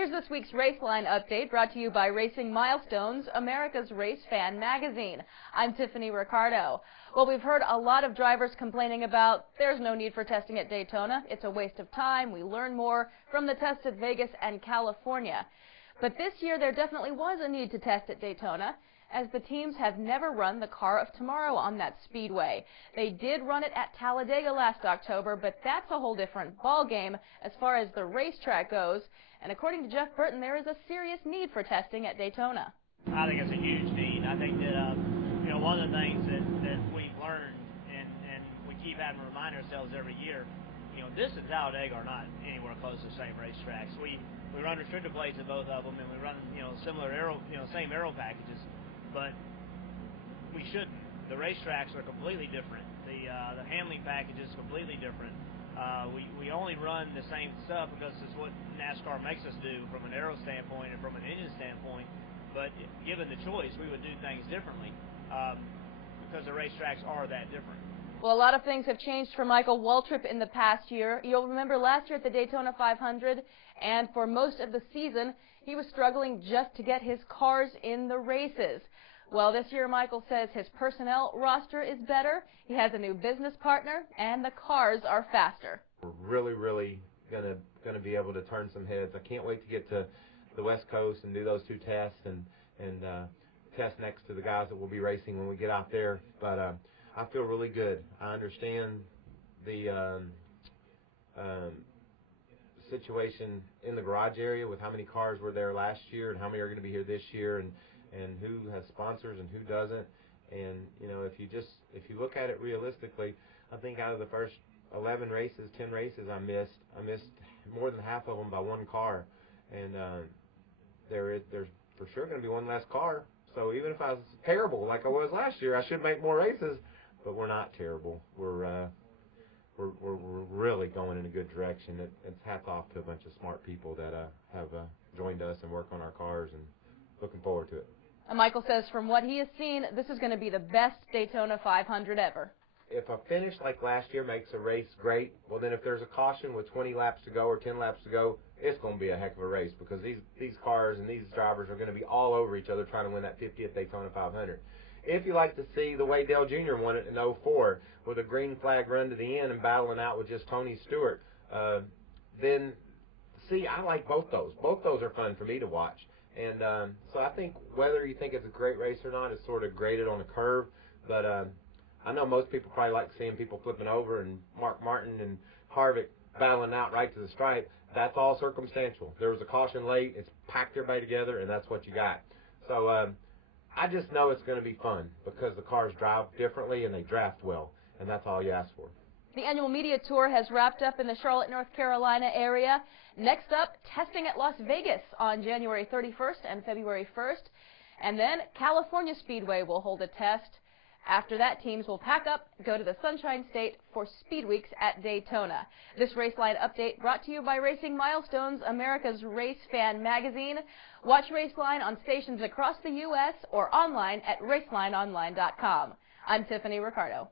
Here's this week's Raceline update brought to you by Racing Milestones, America's Race Fan Magazine. I'm Tiffany Ricardo. Well, we've heard a lot of drivers complaining about there's no need for testing at Daytona. It's a waste of time. We learn more from the tests at Vegas and California. But this year there definitely was a need to test at Daytona, as the teams have never run the Car of Tomorrow on that speedway. They did run it at Talladega last October, but that's a whole different ballgame as far as the racetrack goes. And according to Jeff Burton, there is a serious need for testing at Daytona. I think it's a huge need. I think that one of the things that we've learned, and we keep having to remind ourselves every year, this and Talladega are not anywhere close to the same racetracks. We run restrictor plates at both of them, and we run similar same aero packages, but we shouldn't. The racetracks are completely different. The handling package is completely different. We only run the same stuff because it's what NASCAR makes us do from an aero standpoint and from an engine standpoint. But given the choice, we would do things differently because the racetracks are that different. Well, a lot of things have changed for Michael Waltrip in the past year. You'll remember last year at the Daytona 500, and for most of the season, he was struggling just to get his cars in the races. Well, this year, Michael says his personnel roster is better, he has a new business partner, and the cars are faster. We're really gonna be able to turn some heads. I can't wait to get to the West Coast and do those two tests and test next to the guys that will be racing when we get out there. But I feel really good. I understand the situation in the garage area with how many cars were there last year and how many are going to be here this year, and who has sponsors and who doesn't. And if you look at it realistically, I think out of the first 11 races, 10 races I missed more than half of them by one car. And there's for sure going to be one less car. So even if I was terrible like I was last year, I should make more races. But we're not terrible. We're really going in a good direction. It's hats off to a bunch of smart people that have joined us and work on our cars, and looking forward to it. Michael says from what he has seen, this is going to be the best Daytona 500 ever. If a finish like last year makes a race great, well then if there's a caution with 20 laps to go or 10 laps to go, it's going to be a heck of a race, because these cars and these drivers are going to be all over each other trying to win that 50th Daytona 500. If you like to see the way Dale Jr. won it in 04 with a green flag run to the end and battling out with just Tony Stewart, then see, I like both those. Both those are fun for me to watch. And so I think whether you think it's a great race or not is sort of graded on a curve. But I know most people probably like seeing people flipping over and Mark Martin and Harvick battling out right to the stripe. That's all circumstantial. There was a caution late. It's packed everybody together, and that's what you got. So I just know it's going to be fun because the cars drive differently and they draft well, and that's all you ask for. The annual media tour has wrapped up in the Charlotte, North Carolina area. Next up, testing at Las Vegas on January 31st and February 1st. And then California Speedway will hold a test. After that, teams will pack up, go to the Sunshine State for Speed Weeks at Daytona. This Raceline update brought to you by Racing Milestones, America's Race Fan Magazine. Watch Raceline on stations across the U.S. or online at racelineonline.com. I'm Tiffany Ricardo.